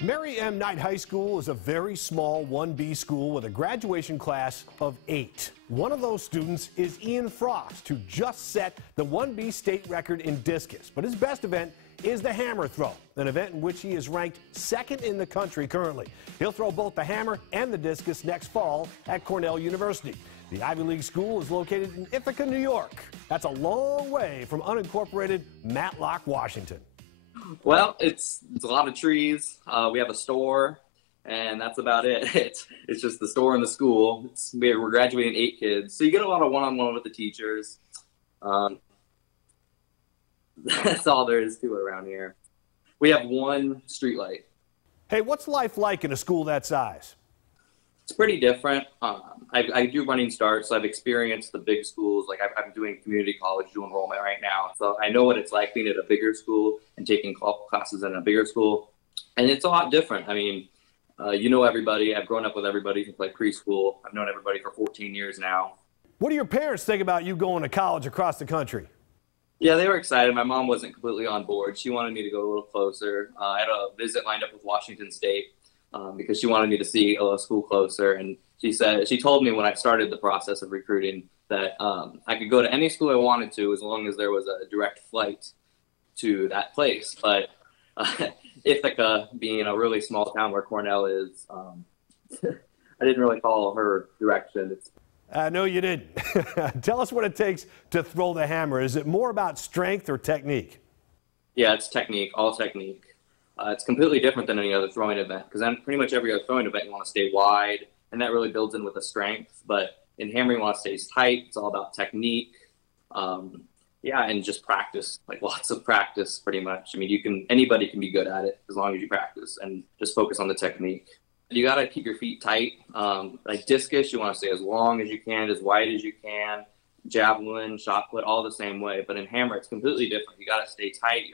Mary M. Knight High School is a very small 1B school with a graduation class of 8. One of those students is Ian Frost, who just set the 1B state record in discus. But his best event is the hammer throw, an event in which he is ranked second in the country currently. He'll throw both the hammer and the discus next fall at Cornell University. The Ivy League school is located in Ithaca, New York. That's a long way from unincorporated Matlock, Washington. Well, it's a lot of trees. We have a store, and that's about it. It's just the store and the school. We're graduating 8 kids, so you get a lot of one-on-one with the teachers. That's all there is to it around here. We have one street light. Hey, what's life like in a school that size? It's pretty different. I do running start, so I've experienced the big schools. Like I'm doing community college, dual enrollment right now. So I know what it's like being at a bigger school and taking classes in a bigger school. And it's a lot different. I mean, you know everybody. I've grown up with everybody since like preschool. I've known everybody for 14 years now. What do your parents think about you going to college across the country? Yeah, they were excited. My mom wasn't completely on board. She wanted me to go a little closer. I had a visit lined up with Washington State because she wanted me to see a school closer. And she told me when I started the process of recruiting that I could go to any school I wanted to as long as there was a direct flight to that place. But Ithaca, being a really small town where Cornell is, I didn't really follow her direction. No, you didn't. Tell us what it takes to throw the hammer. Is it more about strength or technique? Yeah, it's technique, all technique. It's completely different than any other throwing event because then pretty much every other throwing event you want to stay wide, and that really builds in with the strength. But in hammering, you want to stay tight. It's all about technique. Yeah, and just practice, like lots of practice, pretty much. I mean, anybody can be good at it as long as you practice and just focus on the technique. You got to keep your feet tight. Like discus, you want to stay as long as you can, as wide as you can. Javelin, shot put, all the same way. But in hammer, it's completely different. You got to stay tight.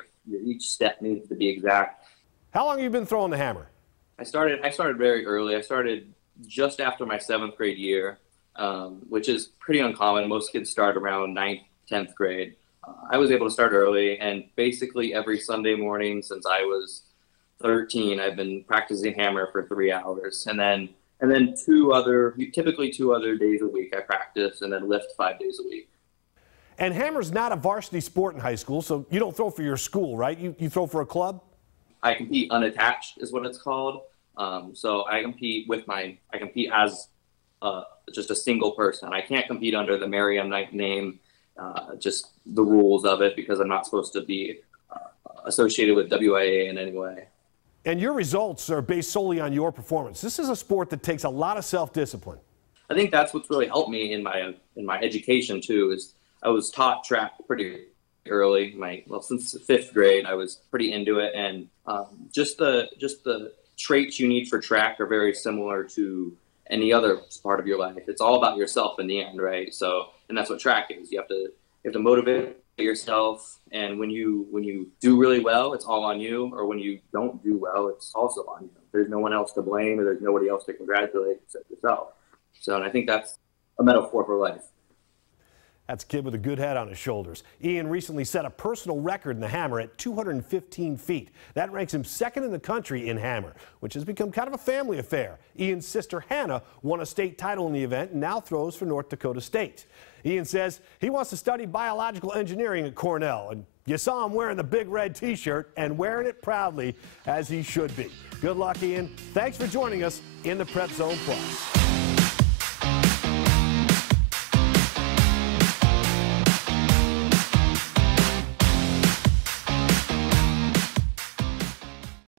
Each step needs to be exact. How long have you been throwing the hammer? I started very early. I started just after my 7th grade year, which is pretty uncommon. Most kids start around 9th, 10th grade. I was able to start early, and basically every Sunday morning since I was 13, I've been practicing hammer for 3 hours, and then typically 2 other days a week I practice, and then lift 5 days a week. And hammer's not a varsity sport in high school, so you don't throw for your school, right? You throw for a club? I compete unattached is what it's called. So I compete as just a single person. I can't compete under the Mary M. Knight name, just the rules of it, because I'm not supposed to be associated with WIA in any way. And your results are based solely on your performance. This is a sport that takes a lot of self-discipline. I think that's what's really helped me in my education too. Is I was taught track pretty early. Since 5th grade, I was pretty into it, and just the traits you need for track are very similar to any other part of your life. It's all about yourself in the end, right? So, and that's what track is. You have to motivate yourself, and when you do really well, it's all on you, or when you don't do well, it's also on you. There's no one else to blame, or there's nobody else to congratulate except yourself. So, and I think that's a metaphor for life. That's a kid with a good head on his shoulders. Ian recently set a personal record in the hammer at 215 feet. That ranks him second in the country in hammer, which has become kind of a family affair. Ian's sister Hannah won a state title in the event and now throws for North Dakota State. Ian says he wants to study biological engineering at Cornell, and you saw him wearing the big red t-shirt and wearing it proudly, as he should be. Good luck, Ian. Thanks for joining us in the Prep Zone Plus.